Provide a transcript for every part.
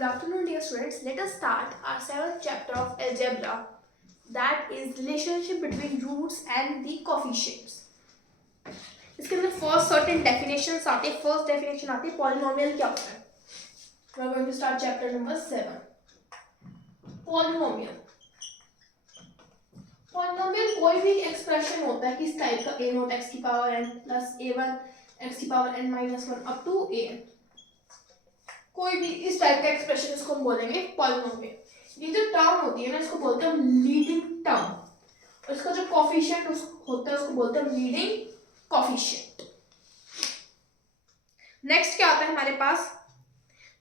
Good afternoon, dear students. Let us start our seventh chapter of algebra, that is relationship between roots and the coefficients. इसके अंदर first certain definitions आते हैं. First definition आती है polynomial क्या होता है. We are going to start chapter number 7. Polynomial. Polynomial कोई भी एक्सप्रेशन होता है किस टाइप का, a नॉट x की power n plus a1 x की power n minus 1 up to an. कोई भी इस टाइप का एक्सप्रेशन इसको हम बोलेंगे पॉलिनोमियल. ये जो टर्म होती है ना, इसको बोलते हैं लीडिंग टर्म, और इसका जो कोएफिशिएंट होता है उसको बोलते हैं लीडिंग कोएफिशिएंट. नेक्स्ट क्या आता है हमारे पास,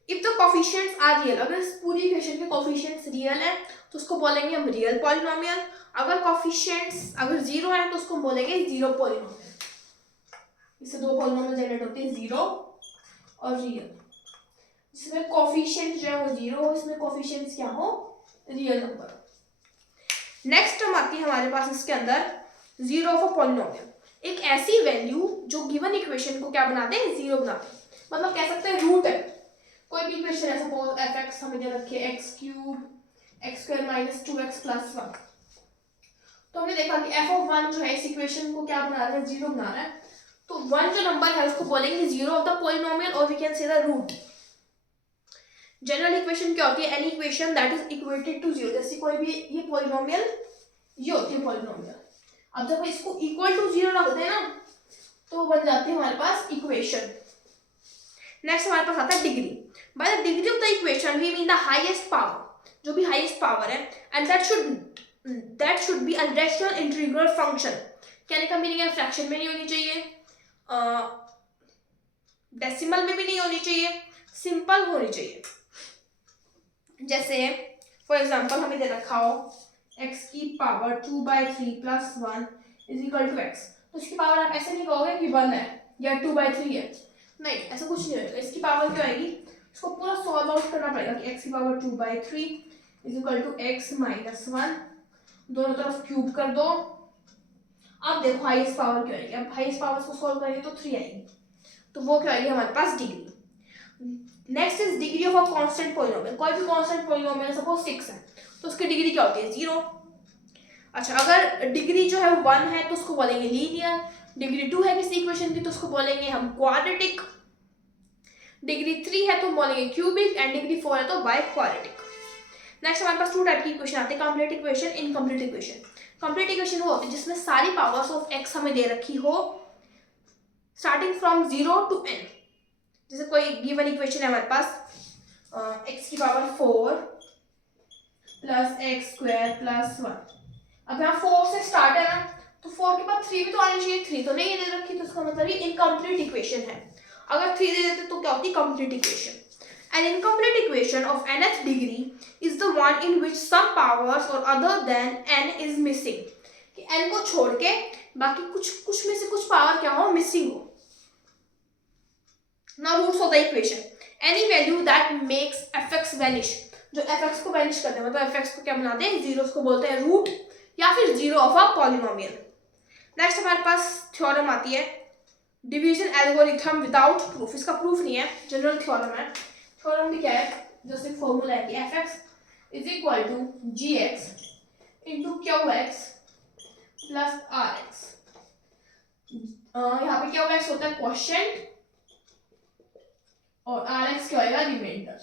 if the coefficients are real. अगर इस पूरी इक्वेशन के कोएफिशिएंट्स रियल है तो उसको बोलेंगे हम रियल पॉलिनोमियल. अगर कोएफिशिएंट्स अगर जीरो है तो उसको बोलेंगे जीरो पॉलिनोमियल. इससे दो पॉलिनोमियल जनरेट होते हैं, जीरो और रियल. इसमें कोएफिशिएंट जो है वो जीरो हो, इसमें कोएफिशिएंट्स क्या हो, रियल नंबर. नेक्स्ट टर्म आती है हमारे पास इसके अंदर जीरो ऑफ अ पॉलिनोमियल. एक ऐसी वैल्यू जो गिवन इक्वेशन को क्या बनाते हैं, जीरो बनाते हैं. मतलब कह सकते हैं रूट है. कोई भी इक्वेशन है, सपोज f(x) हमें दे रखी है x³ x² minus 2x plus 1. तो हमने देखा कि f(1) जो है इस इक्वेशन को क्या बना रहा है, जीरो बना रहा है. तो 1 जो नंबर है उसको बोलेंगे जीरो ऑफ द पॉलिनोमियल, और we can say the root. General equation क्या होती है, any equation that is equated to zero. जैसे कोई भी ये पॉलिनोमियल, ये होती है पॉलिनोमियल. अब जब इसको इक्वल टू जीरो रखते हैं ना तो बन जाती है हमारे पास इक्वेशन. नेक्स्ट हमारे पास आता है degree. By the degree of the equation we mean the highest power, जो भी हाईएस्ट पावर है, and that should be a rational integral function. कहने का मीनिंग है फ्रैक्शन में नहीं होनी चाहिए, डेसिमल में भी नहीं होनी चाहिए, सिंपल होनी चाहिए. जैसे फॉर एग्जाम्पल हमें दे रखा हो x की power 2/3 plus 1 is equal to x. तो इसकी पावर आप ऐसे नहीं कहोगे कि 1 है या 2/3 है, नहीं, ऐसा कुछ नहीं होगा. इसकी पावर क्या आएगी, इसको पूरा सॉल्व आउट करना पड़ेगा कि x की power 2/3 is equal to x minus 1. दोनों तरफ क्यूब कर दो. अब देखो हाईएस्ट पावर क्या आएगी. अब हाईएस्ट पावर को सॉल्व करेंगे तो 3 आएगी, तो वो क्या आएगी हमारे पास, degree. Next is degree of a constant polynomial. कोई भी कांस्टेंट पॉलिनोमियल सपोज 6 है तो उसकी डिग्री क्या होती है, 0. अच्छा, अगर डिग्री जो है 1 है तो उसको बोलेंगे लीनियर. डिग्री 2 है किसी इक्वेशन की तो उसको बोलेंगे हम क्वाड्रेटिक. डिग्री 3 है तो बोलेंगे क्यूबिक, एंड डिग्री 4 है तो बाइक्वाड्रेटिक. नेक्स्ट हमारे पास टू टाइप की इक्वेशन आती है, complete equation, incomplete equation. Complete equation वो होती है जिसमें सारी पावर्स ऑफ x हमें दे रखी हो स्टार्टिंग फ्रॉम 0 टू n. जैसे कोई गिवन इक्वेशन है हमारे पास x की पावर 4 प्लस x² प्लस 1. अब यहाँ 4 से स्टार्ट है ना, तो 4 के बाद 3 भी तो आनी चाहिए. 3 तो नहीं दे रखी, तो इसका मतलब ये इनकम्प्लीट इक्वेशन है. अगर 3 दे देते तो क्या होती, complete equation. An incomplete equation of nth degree is the one in which some powers or other than n is missing. कि n को छोड़ के बाकी कुछ में से कुछ पावर क्या हो, मिसिंग हो. Now roots of the equation. Any value that makes fx vanish. जो fx को vanish करते हैं, मतलब fx को क्या बनाते हैं, जीरो, को बोलते हैं रूट या फिर zero of a polynomial. Next हमारे पास थ्योरम आती है डिवीजन एल्गोरिथम विदाउट प्रूफ. इसका प्रूफ नहीं है, जनरल थ्योरम है. थ्योरम भी क्या है, जस्ट एक फॉर्मूला है कि fx is equal to gx into qx plus rx. यहाँ पे qx होता है क्वोशिएंट और rx क्या होगा, रिमाइंडर.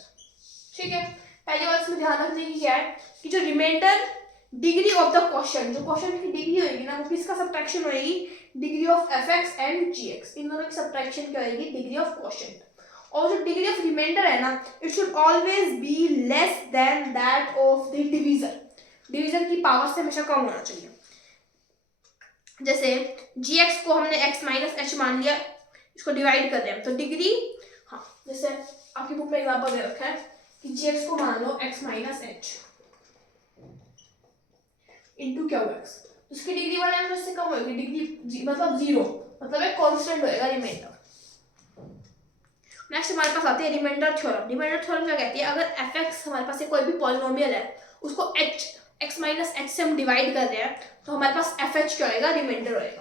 ठीक है, पहली बात इसमें ध्यान रखने की क्या है कि जो remainder degree of the quotient, जो क्वोशिएंट की डिग्री होगी ना, वो किसका सब्ट्रैक्शन होगी, degree of fx and gx. इन दोनों की सब्ट्रैक्शन क्या होगी, डिग्री ऑफ क्वोशिएंट. और जो डिग्री ऑफ रिमाइंडर है ना, it should always be less than that of the divisor. Divisor की पावर से हमेशा कम होना चाहिए. जैसे gx को हमने x माइनस h मान लिया, इसको डिवाइड कर दें तो डिग्री, हाँ, जैसे आपकी बुक में एग्जांपल दे रखा है कि gx को मान लो x minus h into qx. उसकी डिग्री 1 है तो इससे कम होगी, डिग्री मतलब 0, मतलब एक कांस्टेंट होएगा रिमाइंडर. नेक्स्ट हमारे पास आते हैं रिमाइंडर थ्योरम. रिमाइंडर थ्योरम क्या कहती है, अगर fx हमारे पास कोई भी पॉलिनोमियल है, उसको x माइनस h से हम डिवाइड कर रहे हैं, तो हमारे पास fh क्या होएगा, रिमाइंडर होएगा.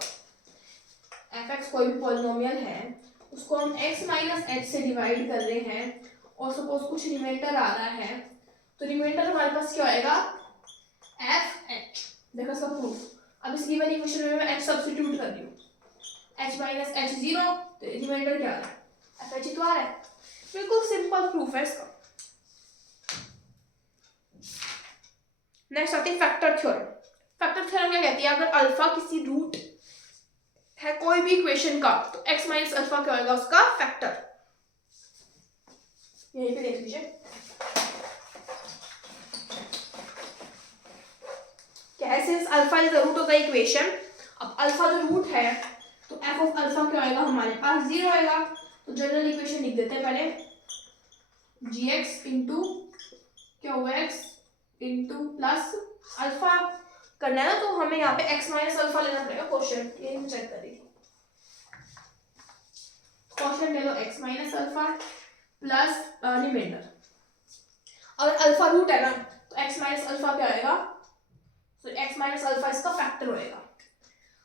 fx कोई भी पॉलिनोमियल है, उसको हम x माइनस h से डिवाइड कर रहे हैं और सपोज कुछ रिमाइंडर आ रहा है, तो रिमाइंडर हमारे पास क्या आएगा, एफ एच। देखो इसका प्रूफ, अब इस गिवन इक्वेशन में मैं एच सब्स्टिट्यूट कर रही हूँ, एच माइनस एच 0, तो रिमाइंडर क्या आ रहा है, एफ एच ही तो आ रहा है। बिल्कुल सिंपल प्रूफ है इसका। नेक्स्ट आती है फैक्टर थ्योरम। फैक्टर थ्योरम क्या कहती है, अगर अल्फा किसी रूट है कोई भी इक्वेशन का, तो x माइनस अल्फा क्या होगा उसका फैक्टर। यहीं पे देख लीजिए क्या है, since alpha is the root of the equation, अब अल्फा जो रूट है तो f ऑफ अल्फा क्या आएगा हमारे पास 0 आएगा। तो जनरल इक्वेशन लिख देते हैं पहले, gx into Q x into plus alpha करना है ना, तो हमें यहाँ पे x माइनस अल्फा लेना पड़ेगा। क्वेश्चन ये हम चेक करेंगे, क्वेश्चन ले लो x minus alpha plus remainder. अगर अल्फा रूट है ना तो x माइनस अल्फा क्या आएगा, तो x माइनस अल्फा इसका फैक्टर होएगा।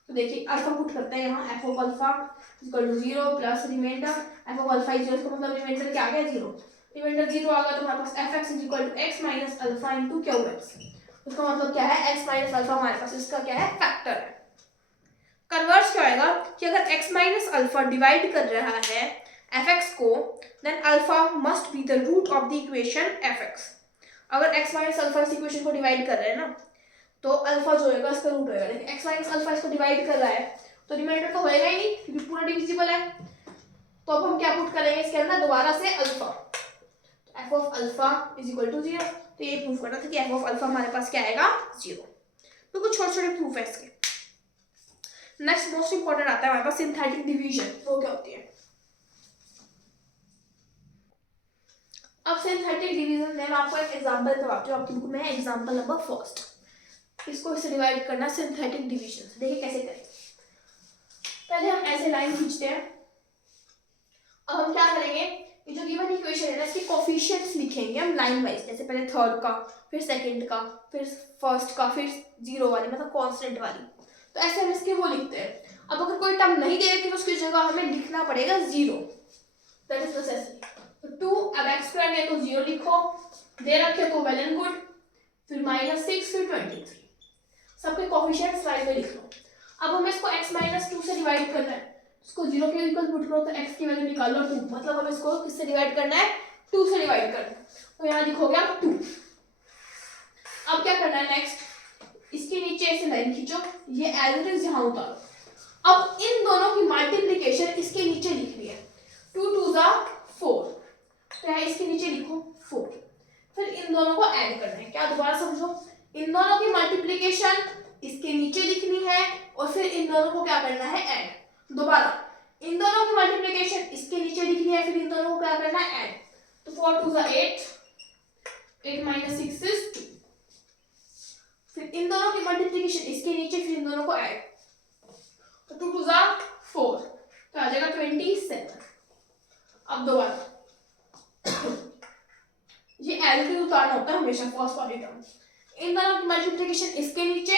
तो देखिए अल्फा पुट करते हैं यहाँ, f of alpha equal to 0 plus remainder, f of alpha is 0, इसका मतलब रिमाइंडर क्या आ गया 0, रिमाइंडर 0 आ गया तो हमारे पास fx is equal to x minus alpha into qx। उसका मतलब क्या है, x माइनस अल्फा हमारे पास इसका क्या है फैक्टर है। कन्वर्स क्या आएगा कि अगर x माइनस अल्फा डिवाइड कर रहा है fx को, then alpha must be the root of the equation fx। अगर x माइनस अल्फा इस इक्वेशन को डिवाइड कर रहे हैं ना, तो अल्फा जो होगा इसका रूट होगा, लेकिन x माइनस अल्फा इसको डिवाइड कर रहा है तो रिमाइंडर तो होएगा ही नहीं क्योंकि पूरा डिविजिबल है। तो अब हम क्या पुट करेंगे इसके अंदर दोबारा से अल्फा, तो f of alpha is equal to 0। तो ये प्रूफ करना था कि f ऑफ अल्फा हमारे पास क्या आएगा 0। तो कुछ छोटे छोटे प्रूफ है इसके। नेक्स्ट मोस्ट इंपॉर्टेंट आता है हमारे पास सिंथेटिक डिवीजन। वो क्या होती है, अब सिंथेटिक डिवीजन में मैं आपको एक एग्जांपल करवाती हूँ, आपकी बुक में है एग्जांपल नंबर फर्स्ट। इसको इससे डिवाइड करना सिंथेटिक डिवीजन। देखिए कैसे करें, पहले हम ऐसे लाइन खींचते हैं। अब हम क्या करेंगे, ये जो गिवन इक्वेशन है ना इसके कोफिशिएंट्स लिखेंगे हम लाइन वाइज, जैसे पहले थर्ड का, फिर सेकंड का, फिर फर्स्ट का, फिर 0 वाली मतलब कांस्टेंट वाली। तो ऐसे हम इसके वो लिखते हैं। अब अगर कोई टर्म नहीं दे कि उसकी जगह हमें लिखना पड़ेगा 0, दैट इज नेसेसरी। तो 2 अब x स्क्वायर है तो 0 लिखो, दे रखे तो वेल एंड गुड, फिर -6 फिर 23, सबके कोफिशिएंट्स राइट में लिख लो। अब हमें इसको x माइनस 2 से डिवाइड करना है, इसको 0 के इक्वल पुट करो तो x की वैल्यू निकाल लो 2, मतलब हमें इसको किससे डिवाइड करना है 2 से डिवाइड करना है। तो यहाँ लिखोगे आप 2। अब क्या करना है नेक्स्ट, इसके नीचे ऐसे लाइन खींचो, ये एज इट इज यहाँ उतारो। अब इन दोनों की मल्टीप्लिकेशन इसके नीचे लिखनी है, 2 2 जा 4, तो यहाँ इसके नीचे लिखो 4। फिर इन दोनों को ऐड करना है, क्या दोबारा समझो, इन दोनों की मल्टीप्लिकेशन इसके नीचे लिखनी है और फिर इन दोनों को क्या करना है ऐड। दोबारा इन दोनों की मल्टीप्लिकेशन इसके नीचे लिखनी है, फिर इन दोनों को क्या करना है ऐड। तो 4 2 8, 8 - 6 is 2। फिर इन दोनों की मल्टीप्लिकेशन इसके नीचे, फिर इन दोनों को ऐड, तो 2 2 4, तो आ जाएगा 27। अब दोबारा ये एल के उतारना होता है हमेशा फर्स्ट वाली टर्म। इन दोनों की मल्टीप्लिकेशन इसके नीचे,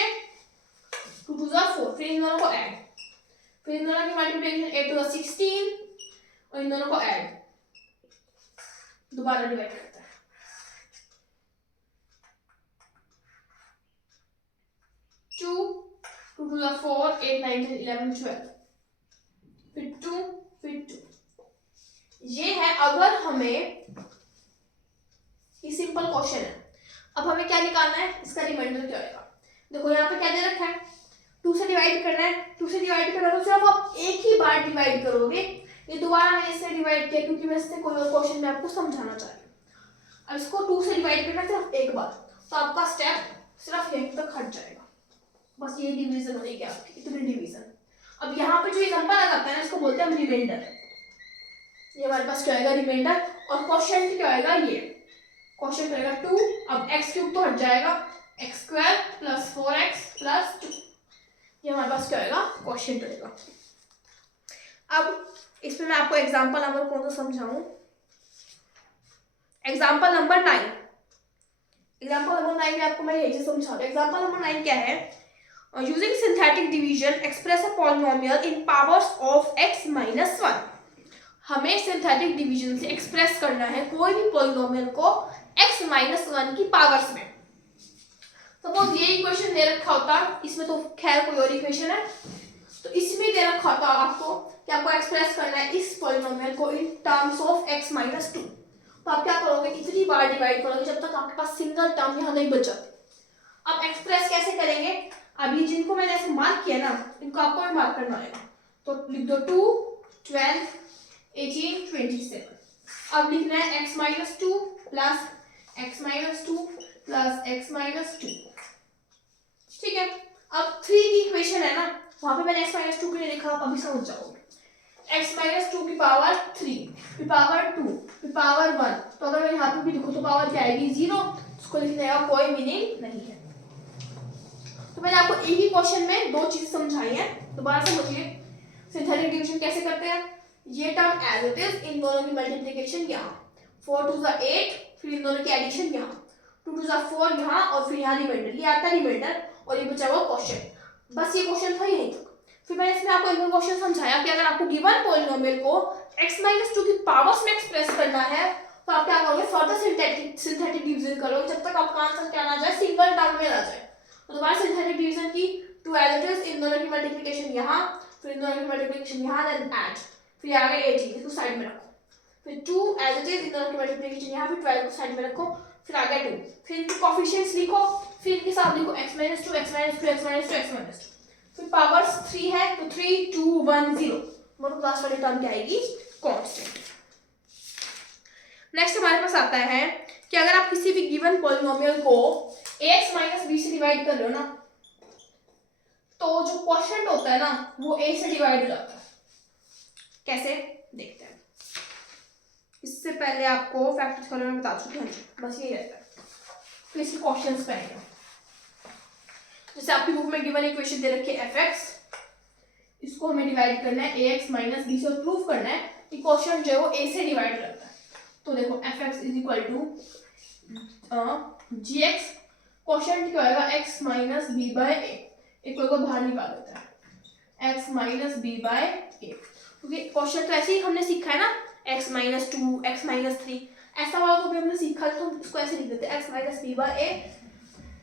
2 2 4, फिर इन दोनों को ऐड, फिर इन दोनों की मल्टीप्लिकेशन 8 2 16 और इन दोनों को ऐड, दोबारा डिवाइड करता है। 2 2 2 4, 8 9 10 11 12, फिर 2 फिर 2। ये है अगर हमें, ये सिंपल क्वेश्चन है। अब हमें क्या निकालना है, इसका रिमाइंडर क्या आएगा। देखो यहाँ पे क्या दे रखा है, 2 से डिवाइड करना है। 2 से डिवाइड करना तो सिर्फ आप एक ही बार डिवाइड करोगे, ये दोबारा मैंने इससे डिवाइड किया क्योंकि मैं इससे कोई और क्वेश्चन में आपको समझाना चाह रही हूँ। अब इसको 2 से डिवाइड करना सिर्फ एक बार, तो आपका स्टेप सिर्फ यहीं तक हट जाएगा। बस ये डिवीजन हो गया आपकी, इतनी डिवीजन। अब यहाँ पे जो ये नंबर आ जाता है ना, इसको बोलते हैं हम रिमाइंडर। ये हमारे पास क्या आएगा रिमाइंडर, और क्वोशिएंट क्या आएगा, ये क्वोशिएंट आएगा 2। अब x क्यूब तो हट जाएगा, x square plus 4x plus 2, ये हमारे पास क्या आएगा क्वोशिएंट आएगा। अब इसमें मैं आपको एग्जांपल नंबर कौन सा समझाऊं, एग्जांपल नंबर 9। एग्जांपल नंबर 9 में आपको मैं यही समझा दूं। एग्जांपल नंबर 9 क्या है, using synthetic division express a polynomial in powers of x - 1। हमें सिंथेटिक डिवीजन से एक्सप्रेस एक्सप्रेस करना है कोई भी पॉलिनोमियल को x-1 की पावर्स में। सपोज ये इक्वेशन दे रखा होता, इसमें तो खैर कोई और इक्वेशन है, तो इसमें दे रखा होता आपको कि आपको एक्सप्रेस करना है इस पॉलिनोमियल को इन टर्म्स ऑफ x-2। तो आप क्या करोगे, इतनी बार डिवाइड करोगे जब तक आपके पास सिंगल टर्म यहाँ नहीं बच जाती। अब एक्सप्रेस कैसे करेंगे, अभी जिनको मैंने ऐसे मार्क किया ना, इनको आपको भी मार्क करना होगा। तो लिख दो 2, 12, 18, 27। अब लिखना है x-2 plus x-2 plus x-2। ठीक है, अब 3 की इक्वेशन है ना, वहां पे मैंने x-2 के लिए लिखा, अभी समझ जाओगे। x-2 की पावर 3, की पावर 2, की पावर 1। तो अगर मैं यहाँ पे भी लिखूं तो पावर क्या आएगी 0, उसको लिखने का कोई मीनिंग नहीं है। तो मैंने आपको एक ही क्वेश्चन में दो चीज समझाई है, दोबारा समझिए। सिंथेटिक डिवीजन कैसे करते हैं, ये टर्म एज इट इज, इन दोनों की मल्टीप्लिकेशन यहाँ, 4 2 8, फिर इन दोनों की एडिशन यहाँ, 2 2 4 यहाँ, और फिर यहाँ रिमाइंडर, ये आता है रिमाइंडर, और ये बचा हुआ क्वेश्चन। बस ये क्वेश्चन था यहीं तक। फिर मैंने इसमें आपको एक क्वेश्चन समझाया कि अगर आपको गिवन पॉलिनोमियल को x-2 की पावर्स में एक्सप्रेस करना है तो आप क्या करोगे, फर्दर सिंथेटिक डिवीजन करोगे जब तक आपका आंसर क्या ना जाए, सिंगल टर्म में आ जाए। तो दोबारा सिंथेटिक डिवीजन की 2 एज इट इज, इन दोनों की मल्टीप्लिकेशन यहाँ, फिर इन दोनों की मल्टीप्लिकेशन यहाँ, देन ऐड, फिर आगे 18 इसको साइड में रखो, फिर 2 एज इट इज, इन दोनों की मल्टीप्लिकेशन यहाँ, फिर 12 को साइड में रखो, फिर आगे 2, फिर इनके कोएफिशिएंट्स लिखो, फिर इनके साथ लिखो x-2 x-2 x-2 x-2, फिर पावर्स 3 है तो 3 2 1 0, मतलब लास्ट वाली टर्म क्या आएगी, कांस्टेंट। नेक्स्ट हमारे पास आता है कि अगर आप किसी भी गिवन पॉलिनोमियल को ax माइनस b से डिवाइड कर रहे हो ना, तो जो क्वोशिएंट होता है ना वो a से डिवाइड हो जाता है। कैसे देखते हैं, इससे पहले आपको फैक्टर्स वाले में बता चुकी हूँ, बस यही रहता है। तो इसके क्वेश्चंस पे आएंगे, जैसे आपकी बुक में गिवन इक्वेशन दे रखी है fx, इसको हमें डिवाइड करना है ax माइनस b से, और प्रूव करना है कि क्वोशिएंट जो है वो a से डिवाइड करता है। तो देखो fx is equal to gx, quotient क्या होगा x minus b by a, एक को बाहर निकाल देता है x minus b by a, क्योंकि क्वोशिएंट तो ऐसे ही हमने सीखा है ना, x माइनस 2 x माइनस 3, ऐसा वाला तो भी हमने सीखा, तो इसको ऐसे लिख देते हैं x minus b by a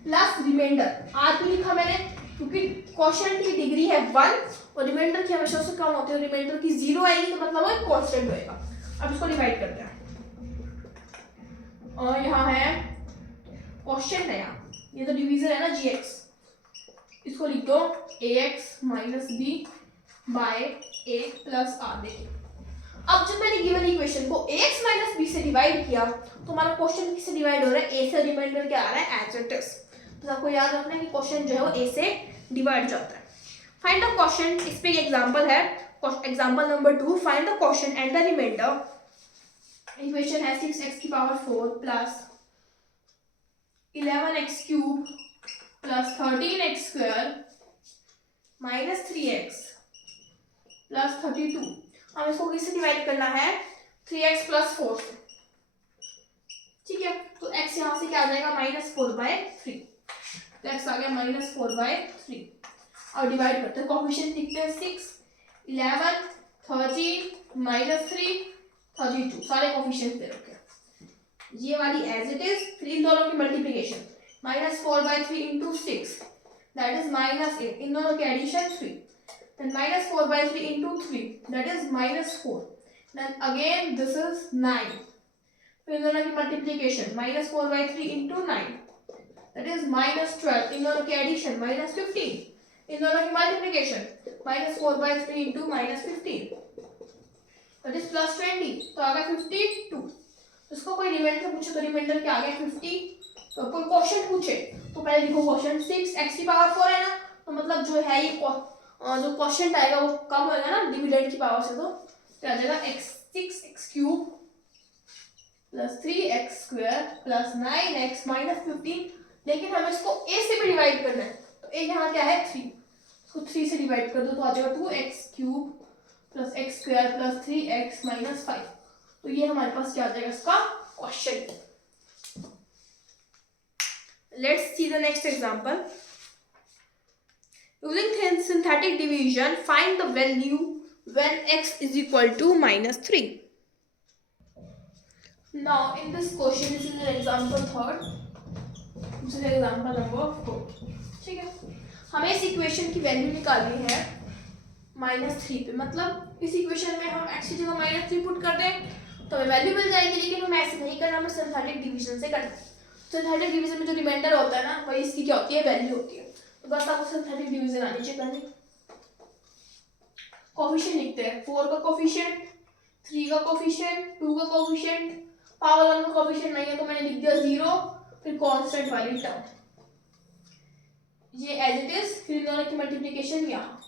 plus remainder. आज भी लिखा मैंने क्योंकि क्वोशिएंट की डिग्री है 1 और रिमाइंडर की हमेशा से कम होती है, रिमाइंडर की 0 आएगी तो मतलब वो एक कांस्टेंट होएगा। अब इसको डिवाइड करते हैं, और यहाँ है क्वोशिएंट है, यहाँ ये तो डिवीजन है ना gx, इसको लिख दो ax minus b by a plus r। देखिए अब जब मैंने गिवन इक्वेशन को ax माइनस b से डिवाइड किया तो हमारा क्वेश्चन किससे डिवाइड हो रहा है, a से, रिमाइंडर क्या आ रहा है एज इट इज। तो आपको याद रखना है कि क्वेश्चन जो है वो a से डिवाइड जाता है। फाइंड द क्वेश्चन, इस पे एग्जांपल है, example number 2, find the question and the remainder. Equation है 6x की power 4 plus 11x cube plus 13x square minus 3x plus 32। हम इसको किससे डिवाइड करना है, 3x प्लस 4 से। ठीक है, तो x यहाँ से क्या आ जाएगा, -4/3, तो x आ गया -4/3। और डिवाइड करते हैं, कोएफिशिएंट लिखते हैं 6 11 13 -3 32, सारे कोएफिशिएंट्स दे रखे हैं। ये वाली एज इट इज, फिर इन दोनों की मल्टीप्लिकेशन -4/3 into 6 that is -8, इन दोनों की addition 3, then -4/3 into 3 that is -4, then again this is 9, फिर इन दोनों की मल्टीप्लिकेशन -4/3 into 9 that is -12, इन दोनों की एडिशन -15, इन दोनों की मल्टीप्लिकेशन -4/3 into -15 that is +20, तो आ गया 52। इसको कोई रिमाइंडर पूछे तो रिमाइंडर क्या आ गया 50, तो कोई क्वेश्चन पूछे तो पहले लिखो क्वेश्चन 6x की पावर 4 है ना, तो मतलब जो है ये जो क्वेश्चन आएगा वो कम होएगा ना डिविडेंड की पावर से, तो आ जाएगा 6x cube plus 3x square plus 9x minus 15। लेकिन हमें इसको a से भी डिवाइड करना है, तो a यहाँ क्या है 3, इसको 3 से डिवाइड कर दो तो आ जाएगा 2x cube plus x square plus 3x minus 5। तो ये हमारे पास क्या आ जाएगा इसका question. Let's see the next example. Using synthetic division, find the value when x is equal to -3. Now in this question, this is an example third, this is example number 4. ठीक है, हमें इस इक्वेशन की value निकालनी है -3 पे, मतलब इस इक्वेशन में हम x की जगह -3 पुट कर दें तो हमें वैल्यू मिल जाएगी, लेकिन हमें ऐसे नहीं करना, हमें सिंथेटिक डिवीजन से करना है। सिंथेटिक डिवीजन में जो रिमाइंडर होता है ना, वही इसकी क्या होती है, वैल्यू होती है। तो बस आपको सिंथेटिक डिवीजन आनी चाहिए करनी। कोफिशिएंट लिखते हैं, 4 का कोफिशिएंट, 3 का कोफिशिएंट, 2 का कोफिशिएंट, पावर 1 का कोफिशिएंट नहीं है तो मैंने लिख दिया 0, फिर कांस्टेंट वाली टर्म ये एज इट इज, फिर इन दोनों की मल्टीप्लिकेशन यहाँ,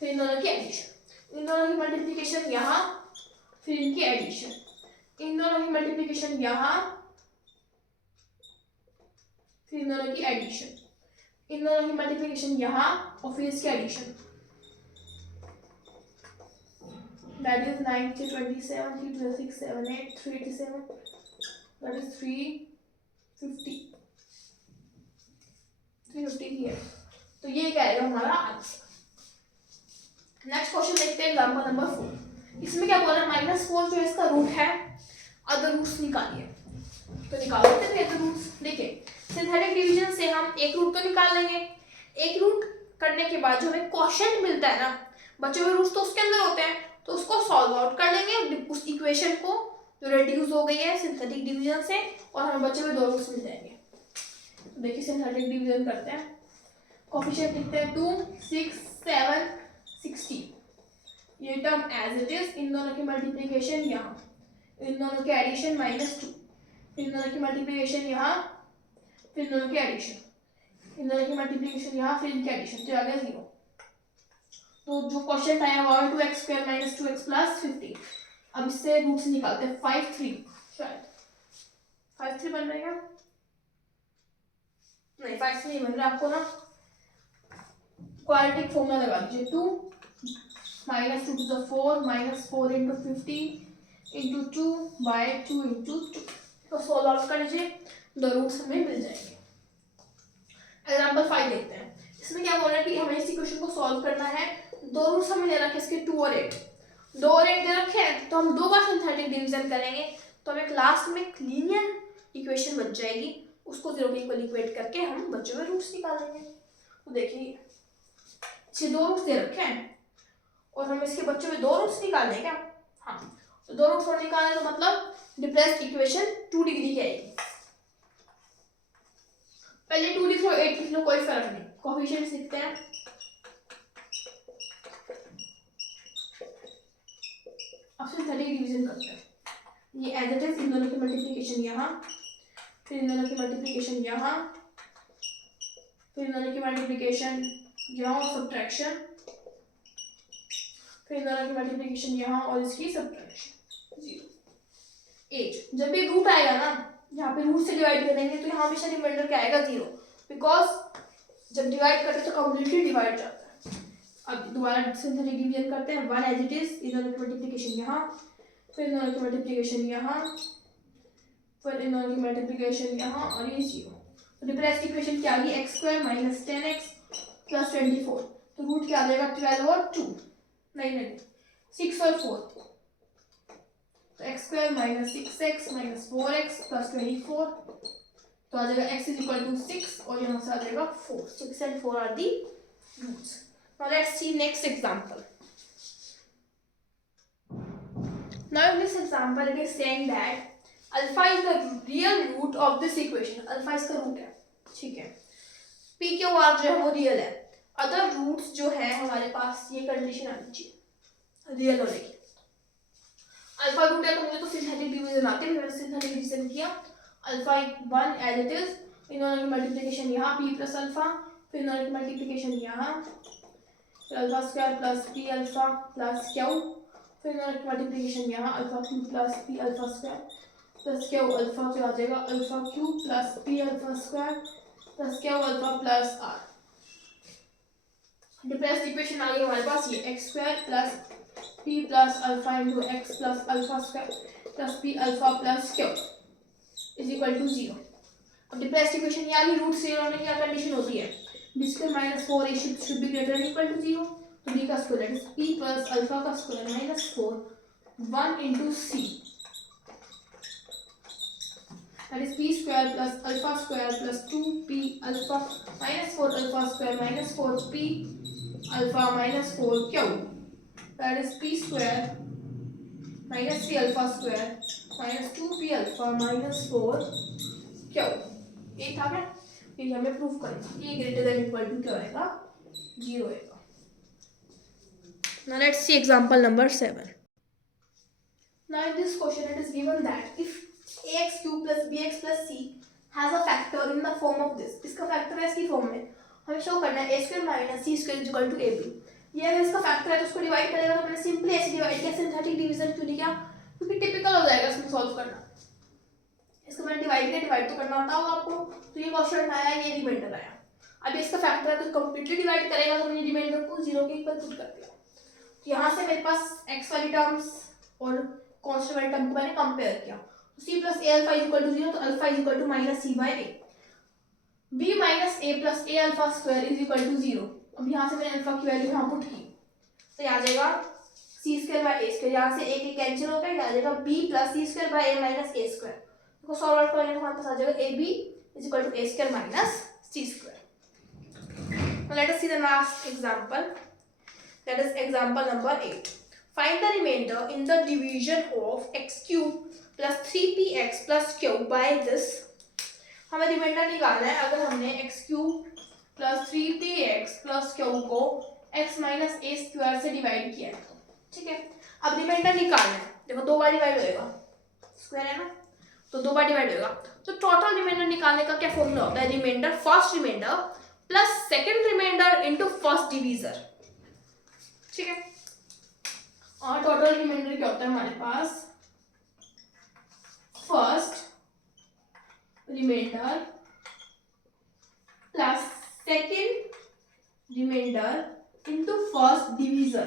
फिर इन दोनों की एडिशन, इन दोनों की मल्टीप्लिकेशन यहाँ, फिर इनकी एडिशन, इन दोनों की मल्टीप्लिकेशन यहाँ, फिर इन दोनों की एडिशन, इन दोनों की मल्टीप्लिकेशन यहाँ और फिर इसकी addition. That is 9 3 27 3 2 6 7 8 387, that is 350 ही है। तो ये क्या आएगा हमारा आंसर। नेक्स्ट क्वेश्चन देखते हैं एग्जांपल नंबर 4। इसमें क्या बोला है, -4 जो इसका रूट है, अदर रूट्स निकालिए। तो निकाल लेते हैं अदर रूट्स। देखिए सिंथेटिक डिवीजन से हम एक रूट तो निकाल लेंगे, एक रूट करने के बाद जो हमें क्वोशिएंट मिलता है ना, बचे हुए रूट्स तो उसके अंदर होते हैं, तो उसको सॉल्व आउट कर लेंगे, उस इक्वेशन को जो रिड्यूस हो गई है सिंथेटिक डिवीजन से, और हमें बचे हुए 2 रूट्स मिल जाएंगे। तो देखिए सिंथेटिक डिवीजन करते हैं, कोफिशिएंट लिखते हैं 2 6 7 16, ये टर्म एज इट इज, इन दोनों की मल्टीप्लिकेशन यहाँ, इन दोनों की एडिशन -2, इन दोनों की मल्टीप्लिकेशन यहाँ, फिर इन दोनों की एडिशन, इन दोनों की मल्टीप्लिकेशन यहाँ, फिर इनकी एडिशन, तो आ गया 0। तो जो क्वेश्चन आया हुआ है 2x² - 2x + 15। अब इससे रूट्स निकालते हैं, 5 3, शायद 5 3 बन रहेगा, नहीं 5 3 नहीं बन रहा, आपको ना क्वाड्रेटिक फॉर्मूला लगा दीजिए, 2 - 2 to the 4 -4 × 50 × 2/2 × 2, तो सोल्व आउट कर लीजिए, 2 रूट्स हमें मिल जाएंगे। एग्जांपल 5 देखते हैं। इसमें क्या बोल रहा है कि हमें इस इक्वेशन को सॉल्व करना है, 2 रूट्स हमें दे रखे इसके 2 और 8, 2 और 8 दे रखे हैं, तो हम 2 बार सिंथेटिक डिवीजन करेंगे तो हमें लास्ट में एक लीनियर इक्वेशन बन जाएगी, उसको 0 के इक्वल इक्वेट करके हम बचे हुए रूट्स निकालेंगे। तो देखिए ये 2 रूट्स दे रखे हैं और हमें इसके बच्चे में 2 रूट्स निकालने हैं क्या, हाँ, तो 2 रूट्स और निकालने तो मतलब डिप्रेस्ड इक्वेशन 2 डिग्री की आएगी। पहले 2 लिख लो, 8 लिख लो, कोई फर्क नहीं, कोफिशिएंट्स लिखते हैं, अब सिंथेटिक डिवीजन करते हैं, ये एज इट इज, इन दोनों की मल्टीप्लिकेशन यहाँ, फिर इन दोनों की मल्टीप्लिकेशन यहाँ, फिर इन दोनों की मल्टीप्लिकेशन यहाँ और सब्ट्रैक्शन, फिर इन दोनों की मल्टीप्लिकेशन यहाँ और इसकी सब्ट्रैक्शन, 0 8। जब भी रूट आएगा ना, यहाँ पे रूट से डिवाइड करेंगे तो यहाँ हमेशा रिमाइंडर क्या आएगा, 0, बिकॉज जब डिवाइड करते तो कंप्लीटली डिवाइड जाता है। अब दोबारा सिंथेटिक डिवीजन करते हैं, 1 एज इट इज, इन दोनों की मल्टीप्लिकेशन यहाँ, फिर इन दोनों की मल्टीप्लिकेशन यहाँ, फिर इन दोनों की मल्टीप्लिकेशन यहाँ और ये 0। तो डिफरेंस इक्वेशन क्या आ गई, x² - 10x + 24, तो रूट क्या आ जाएगा, 12 और 2, नहीं 6 और 4, तो x² - 6x - 4x + 24, तो आ जाएगा x = 6 और यहाँ से आ जाएगा 4, 6 and 4 are the roots। Now let's see next example. Now in this example it is saying that alpha is the real root of this equation, alpha इसका रूट है, ठीक है, p q r जो है वो रियल है, other roots जो है हमारे पास, ये कंडीशन आनी चाहिए रियल होने की। अल्फा रूट है तो मुझे तो सिंथेटिक डिवीजन आते हैं, मैंने सिंथेटिक डिवीजन किया, अल्फा 1 एज इट इज, इन दोनों की मल्टीप्लिकेशन यहाँ p + अल्फा, फिर इन दोनों की मल्टीप्लिकेशन यहाँ, फिर α² + p अल्फा + q, फिर इन दोनों की मल्टीप्लिकेशन यहाँ, α³ + p अल्फा² + q अल्फा, फिर आ जाएगा α³ + p alpha + q alpha + r। Difference equation आ गई हमारे पास, ये x² + p + alpha × x + alpha + p alpha + q = 0। अब डिफरेंस इक्वेशन ये आ गई, रूट 0 होने की क्या कंडीशन होती है, b² - 4a should be greater than equal to 0, तो b का स्क्वायर is p + अल्फा का square - 4 1 × c is p square plus alpha square plus 2p alpha minus 4 alpha square minus 4p alpha minus 4q. That is p square minus 3 alpha square minus 2p alpha minus 4q. ये था क्या? ये हमें proof करना ये greater than equal to क्या होएगा 0 होएगा. Now let's see example number 7. Now in this question it is given that if ax cube plus bx plus c has a factor in the form of this. इसका factor है इसकी form में हमें show करना है a square minus c square equal to ab. ये अगर इसका फैक्टर है तो उसको डिवाइड करेगा तो मैंने सिंपली ऐसे डिवाइड किया. सिंथेटिक डिवीजन क्यों नहीं किया क्योंकि टिपिकल हो जाएगा इसमें सॉल्व करना. इसको मैंने डिवाइड किया. डिवाइड तो करना आता होगा आपको. तो ये क्वेश्चन आया ये रिमाइंडर आया. अब इसका फैक्टर है तो कंप्लीटली डिवाइड करेगा तो मैंने रिमाइंडर को 0 के इक्वल पुट कर दिया. यहाँ से मेरे पास x वाली टर्म्स और कांस्टेंट वाली टर्म को मैंने कंपेयर किया. तो c plus a alpha is equal to 0 तो alpha is equal to minus c by a. b minus a plus a alpha square is equal to 0. अब यहाँ से मैंने अल्फा की वैल्यू यहाँ पुट की तो यहाँ आ जाएगा c square by a square. यहाँ से a कैंसिल हो गया. यहाँ आ जाएगा b plus c square by a minus a square. इसको सॉल्व आउट करेंगे तो हमारे पास आ जाएगा ab is equal to a square minus c square. Now let us see the last example. That is example number 8. Find the remainder in the division of x cube plus 3px plus q by this. हमें reminder निकालना है अगर हमने x cube plus 3px plus q को x minus a square से divide किया है तो ठीक है. अब रिमाइंडर निकालना है. देखो दो बार डिवाइड होएगा स्क्वायर है ना तो दो बार डिवाइड होएगा. तो टोटल रिमाइंडर निकालने का क्या फॉर्मूला होता है. Remainder first remainder plus second remainder into first divisor. ठीक है. और टोटल रिमाइंडर क्या होता है हमारे पास first remainder plus second remainder into first divisor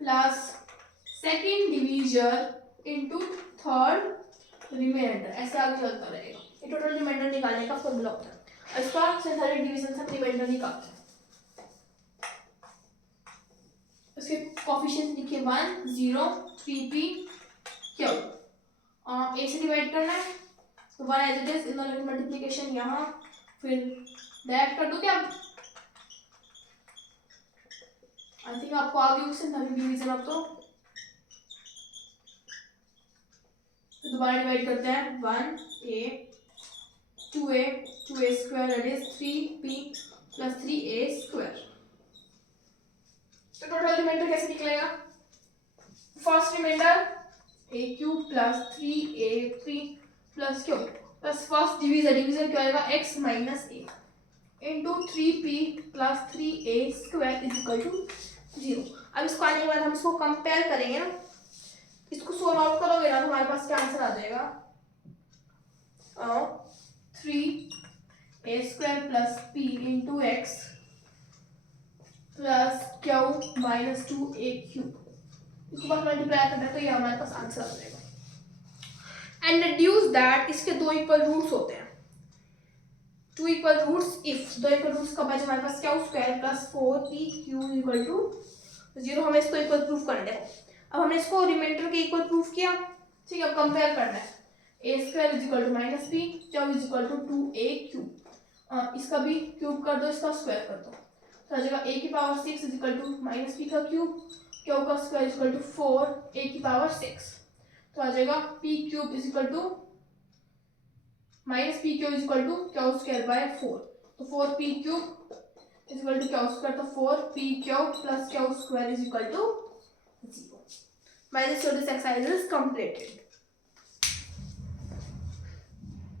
plus second divisor into third remainder. ऐसे आगे चलता रहेगा. ये टोटल रिमाइंडर निकालने का फॉर्मूला होता है. इसका सिंथेटिक डिवीजन से रिमाइंडर निकालते हैं. उसके कोफिशिएंट लिखिए 1 0 3p q. a से डिवाइड करना है तो 1 as it is in the multiplication यहाँ फिर डायरेक्ट कर दो क्या. आई थिंक आपको आ गई उससे नवी डिवीजन. अब तो दोबारा डिवाइड करते हैं 1a 2a square that is 3p plus 3a square. तो टोटल रिमाइंडर कैसे निकलेगा. First remainder a cube plus 3a3 plus q plus first divisor क्या आएगा x minus a into 3p plus 3a square is equal to 0. अब इसको आने के बाद हम इसको कंपेयर करेंगे ना. इसको सॉल्व आउट करोगे ना तो हमारे पास क्या आंसर आ जाएगा 3a square plus p into x plus q minus 2a cube. इसको बस मल्टीप्लाई करना है तो ये हमारे पास आंसर आ जाएगा. एंड रिड्यूस दैट इसके दो इक्वल रूट्स होते हैं. टू इक्वल रूट्स इफ दो इक्वल रूट्स कब बचे हमारे पास q square plus 4p cube equal to 0. हमें इसको इक्वल प्रूफ करना है. अब हमने इसको रिमाइंडर के इक्वल प्रूफ किया. ठीक है. अब कंपेयर करना है a square is equal to minus p q is equal to 2a cube. इसका भी क्यूब कर दो इसका स्क्वायर कर दो तो आ जाएगा a की power 6 is equal to minus p का क्यूब q का square is equal to 4a की पावर 6. तो आ जाएगा p cube is equal to minus p cube is equal to q square by 4. तो 4p cube is equal to q square तो 4p cube plus q square is equal to 0. By this, so this exercise is completed.